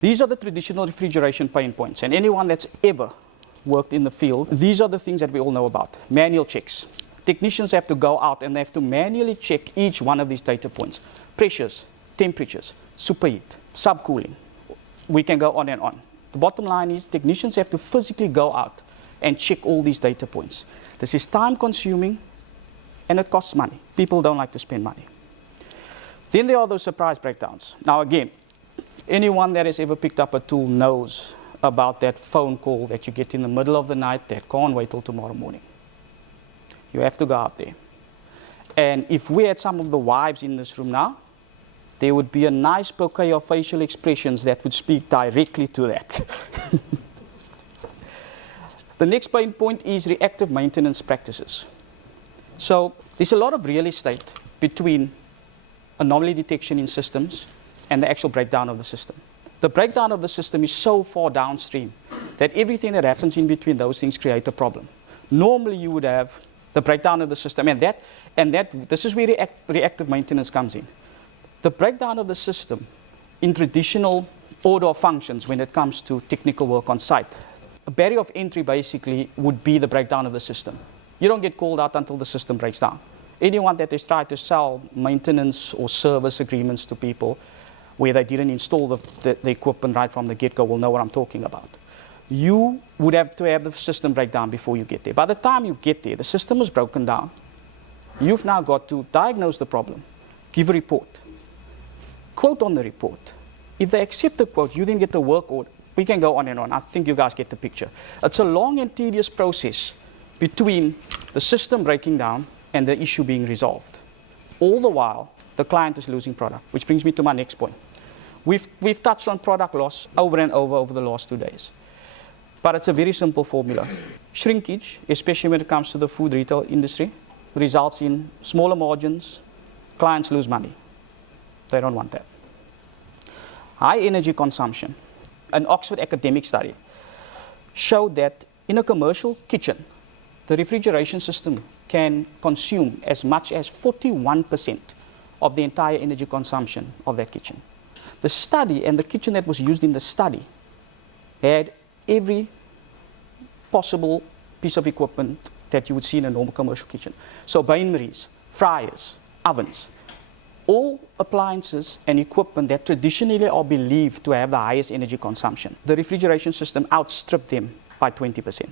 These are the traditional refrigeration pain points, and anyone that's ever worked in the field, these are the things that we all know about. Manual checks. Technicians have to go out and they have to manually check each one of these data points. Pressures, temperatures, superheat, subcooling. We can go on and on. The bottom line is technicians have to physically go out and check all these data points. This is time consuming and it costs money. People don't like to spend money. Then there are those surprise breakdowns. Now again, anyone that has ever picked up a tool knows about that phone call that you get in the middle of the night that can't wait till tomorrow morning. You have to go out there. And if we had some of the wives in this room now, there would be a nice bouquet of facial expressions that would speak directly to that. The next pain point is reactive maintenance practices. So there's a lot of real estate between anomaly detection in systems and the actual breakdown of the system. The breakdown of the system is so far downstream that everything that happens in between those things create a problem. Normally you would have the breakdown of the system, and this is where reactive maintenance comes in. The breakdown of the system in traditional order of functions when it comes to technical work on site. A barrier of entry basically would be the breakdown of the system. You don't get called out until the system breaks down. Anyone that has tried to sell maintenance or service agreements to people where they didn't install the equipment right from the get-go will know what I'm talking about. You would have to have the system break down before you get there. By the time you get there, the system is broken down. You've now got to diagnose the problem, give a report, quote on the report. If they accept the quote, you then get the work order. We can go on and on. I think you guys get the picture. It's a long and tedious process between the system breaking down and the issue being resolved. All the while, the client is losing product, which brings me to my next point. We've touched on product loss over and over the last 2 days. But it's a very simple formula. Shrinkage, especially when it comes to the food retail industry, results in smaller margins. Clients lose money. They don't want that. High energy consumption. An Oxford academic study showed that in a commercial kitchen, the refrigeration system can consume as much as 41% of the entire energy consumption of that kitchen. The study and the kitchen that was used in the study had every possible piece of equipment that you would see in a normal commercial kitchen. So bain-maries, fryers, ovens, all appliances and equipment that traditionally are believed to have the highest energy consumption. The refrigeration system outstripped them by 20%.